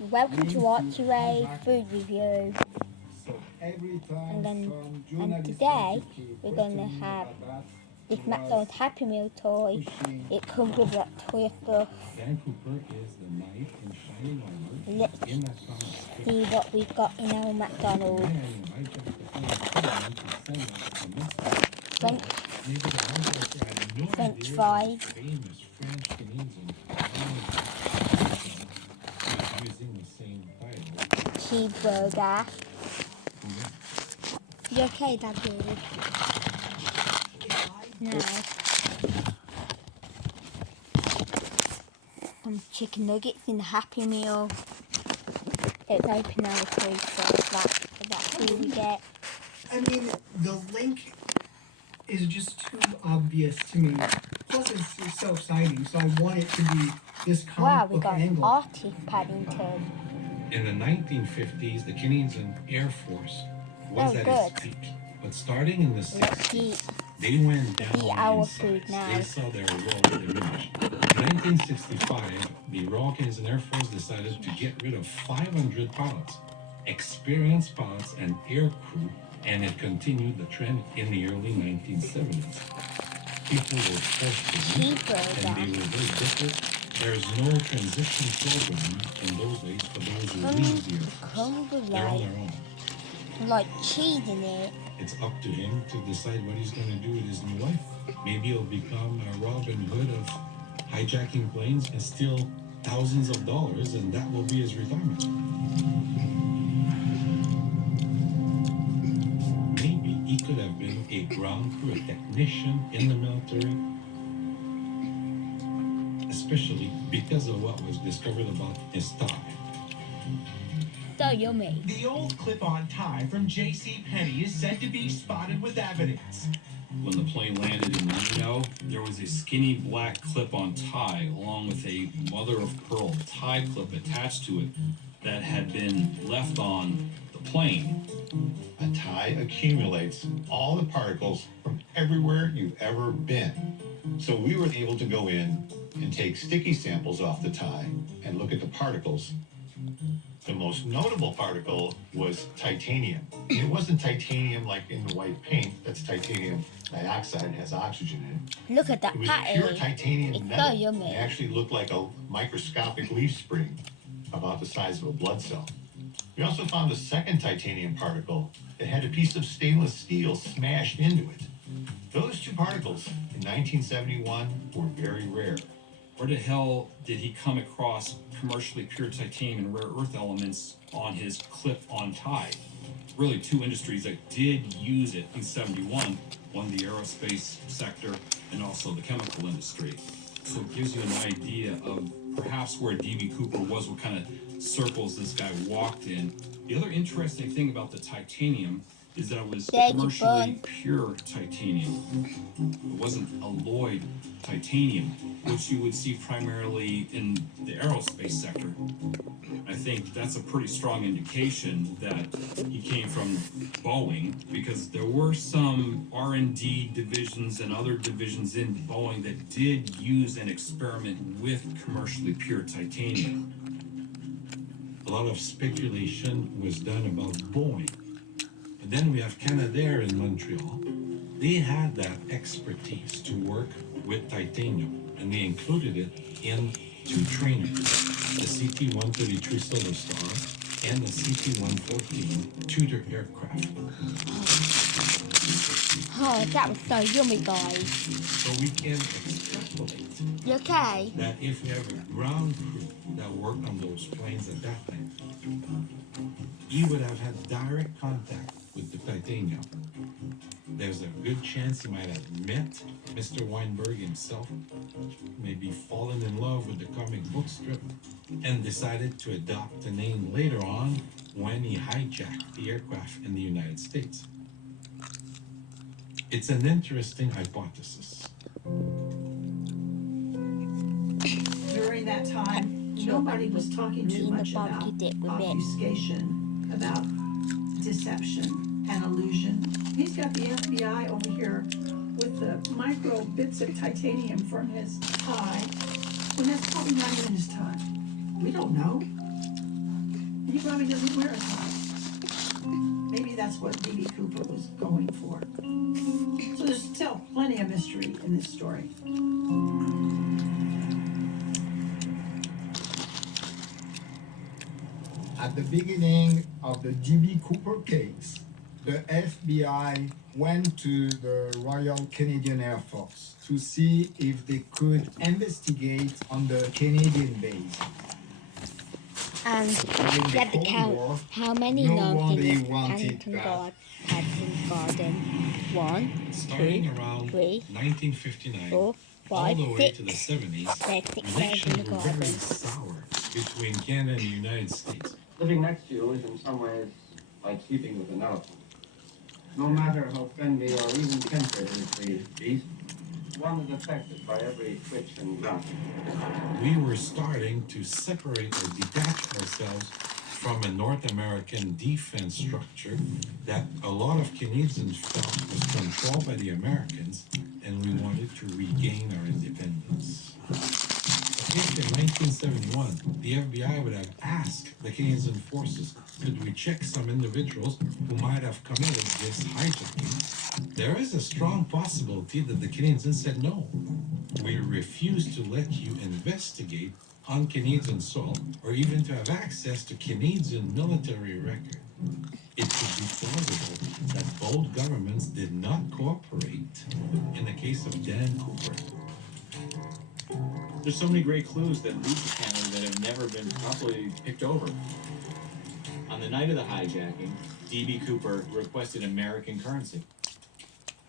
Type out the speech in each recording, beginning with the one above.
Welcome to Archie-Ray food review. And today we're going to have this McDonald's Happy Meal toy. It comes with that toy stuff. Let's see what we've got in our McDonald's. French fries. Cheeseburger. You okay, Daddy? No. Some chicken nuggets in the Happy Meal. Let's open our toy first. That's all we get. I mean, the link is just too obvious to me. Plus, it's so exciting, so I want it to be this comic book angle. Wow, we got Archie Paddington. In the 1950s, the Canadian Air Force was at its peak. But starting in the 60s, they went down in size. They saw their role diminish. In 1965, the Royal Canadian Air Force decided to get rid of 500 pilots, experienced pilots and air crew, and it continued the trend in the early 1970s. People were forced to leave, and they were very different. There's no transition program in those days for those who leave the Air Force. They're on their own. Like cheese in it. It's up to him to decide what he's going to do with his new life. Maybe he'll become a Robin Hood of hijacking planes and steal thousands of dollars, and that will be his retirement. Maybe he could have been a ground crew, a technician in the military, especially because of what was discovered about his tie. So yummy. The old clip-on tie from JCPenney is said to be spotted with evidence. When the plane landed in Reno, there was a skinny black clip-on tie along with a mother-of-pearl tie clip attached to it that had been left on the plane. A tie accumulates all the particles from everywhere you've ever been. So we were able to go in and take sticky samples off the tie and look at the particles. The most notable particle was titanium. It wasn't titanium like in the white paint. That's titanium dioxide. It has oxygen in it. Look at that It was patty. pure titanium It's metal. so yummy. It actually looked like a microscopic leaf spring about the size of a blood cell. We also found a second titanium particle that had a piece of stainless steel smashed into it. Those two particles in 1971 were very rare. Where the hell did he come across commercially pure titanium and rare earth elements on his clip-on tie? Really, two industries that did use it in 71, one the aerospace sector and also the chemical industry. So it gives you an idea of perhaps where D.B. Cooper was, what kind of circles this guy walked in. The other interesting thing about the titanium is that it was commercially pure titanium. It wasn't alloyed titanium, which you would see primarily in the aerospace sector. I think that's a pretty strong indication that he came from Boeing, because there were some R&D divisions and other divisions in Boeing that did use and experiment with commercially pure titanium. A lot of speculation was done about Boeing. And then we have Canadair in Montreal. They had that expertise to work with titanium, and they included it in two trainers, the CT-133 Silver Star and the CT-114 Tudor aircraft. Oh, that was so yummy, guys. So we can extrapolate You okay? that if we have a ground crew that worked on those planes at that time, he would have had direct contact with the titanium. There's a good chance he might have met Mr. Weinberg himself, maybe fallen in love with the comic book strip, and decided to adopt the name later on when he hijacked the aircraft in the United States. It's an interesting hypothesis. During that time, nobody was talking too much about obfuscation, about deception and illusion. He's got the FBI over here with the micro bits of titanium from his tie, when that's probably not even his tie. We don't know. He probably doesn't wear a tie. Maybe that's what D.B. Cooper was going for. So there's still plenty of mystery in this story. At the beginning of the D.B. Cooper case, the FBI went to the Royal Canadian Air Force to see if they could investigate on the Canadian base. And During you had to Cold count War, how many nobody gnomes in wanted Paddington that. Garden. 1, Starting 2, around 3, 1959, 4, all 5, the way 6. to the 70s, There's 6 eggs in relations the were very garden. sour between Canada and the United States. Living next to you is in some ways like sleeping with an elephant. No matter how friendly or even temperate is the beast, one is affected by every twitch and grunt. We were starting to separate or detach ourselves from a North American defense structure that a lot of Canadians felt was controlled by the Americans, and we wanted to regain our independence. If in 1971 the FBI would have asked the Canadian forces, could we check some individuals who might have committed this hijacking, there is a strong possibility that the Canadians said no. We refuse to let you investigate on Canadian soil or even to have access to Canadian military record. It could be plausible that both governments did not cooperate in the case of Dan Cooper. There's so many great clues that lead to Canada that have never been properly picked over. On the night of the hijacking, D.B. Cooper requested American currency.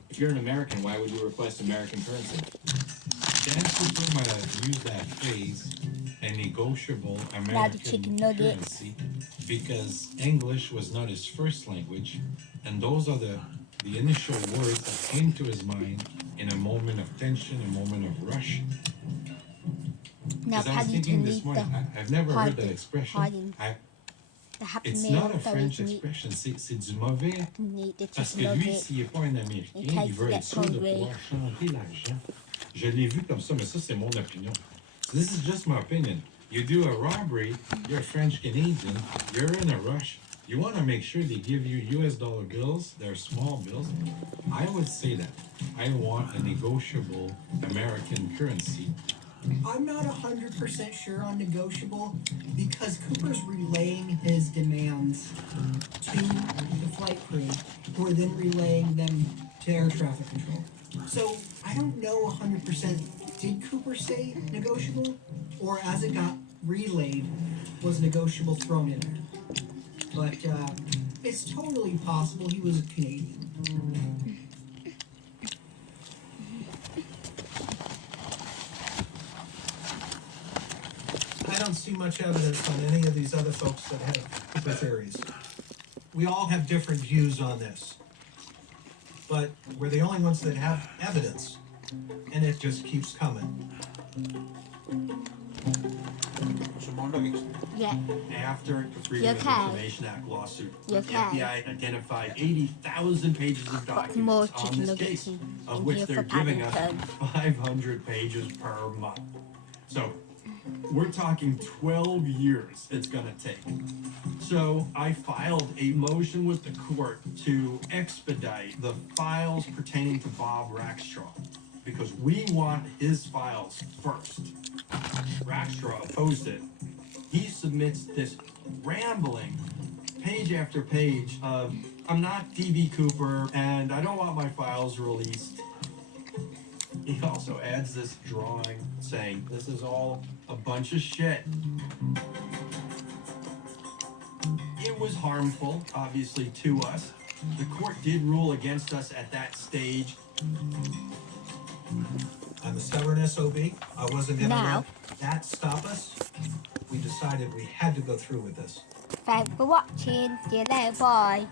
If you're an American, why would you request American currency? Dan Cooper might have used that phrase, a negotiable Now the American chicken nuggets. currency, because English was not his first language, and those are the initial words that came to his mind in a moment of tension, a moment of rush. Now Because I was thinking Paddington this needs morning, the I've never heard that hiding- expression. hiding. The Happy It's Meal not a that French we can eat. expression, c'est du mauvais. Need the Parce chicken que lui, nugget. s'il n'est pas un Américain, In case il veut he être gets sûr de hungry. pouvoir chanter l'argent. Je l'ai vu comme ça, mais ça, c'est mon opinion. So this is just my opinion. You do a robbery, you're a French Canadian, you're in a rush, you want to make sure they give you US dollar bills, they're small bills. I would say that. I want a negotiable American currency. I'm not 100% sure on negotiable because Cooper's relaying his demands to the flight crew, who are then relaying them to air traffic control. So I don't know 100%. Did Cooper say negotiable? Or as it got relayed, was negotiable thrown in there? But it's totally possible he was a Canadian. I don't see much evidence on any of these other folks that have Cooper theories. We all have different views on this. But we're the only ones that have evidence. And it just keeps coming. Some more nuggets. Yeah. After the Freedom of okay? Information Act lawsuit, You the okay? FBI identified 80,000 pages of Got more documents on chicken this nuggets case, in of here which for they're giving us Paddington. 500 pages per month. So, we're talking 12 years it's gonna take. So, I filed a motion with the court to expedite the files pertaining to Bob Rackstraw, because we want his files first. Rackstraw opposed it. He submits this rambling page after page of, I'm not D.B. Cooper and I don't want my files released. He also adds this drawing saying this is all a bunch of shit. It was harmful, obviously, to us. The court did rule against us at that stage. I'm a stubborn SOB. I wasn't going to Now. let that stop us. We decided we had to go through with this. Thanks for watching. See you later. Bye.